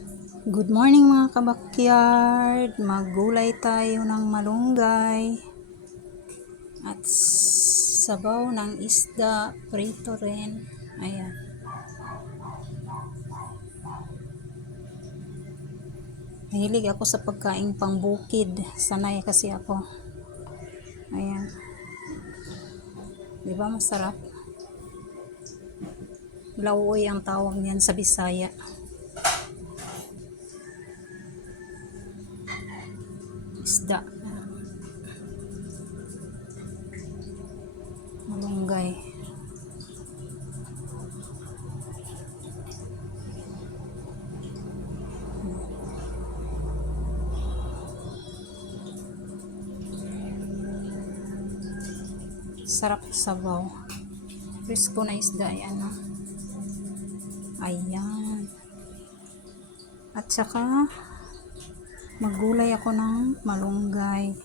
Good morning mga kabakyard. Maggulay tayo ng malunggay. At sabaw ng isda, prito rin. Ayan. Mahilig ako sa pagkain pangbukid. Sanay kasi ako. Ayan. Di ba masarap? Lauoy ang tawag niyan sa Bisaya. Isda. Malunggay. Sarap sabaw. Frisco na isda yan no? ayan. At saka Maggulay ako ng malunggay.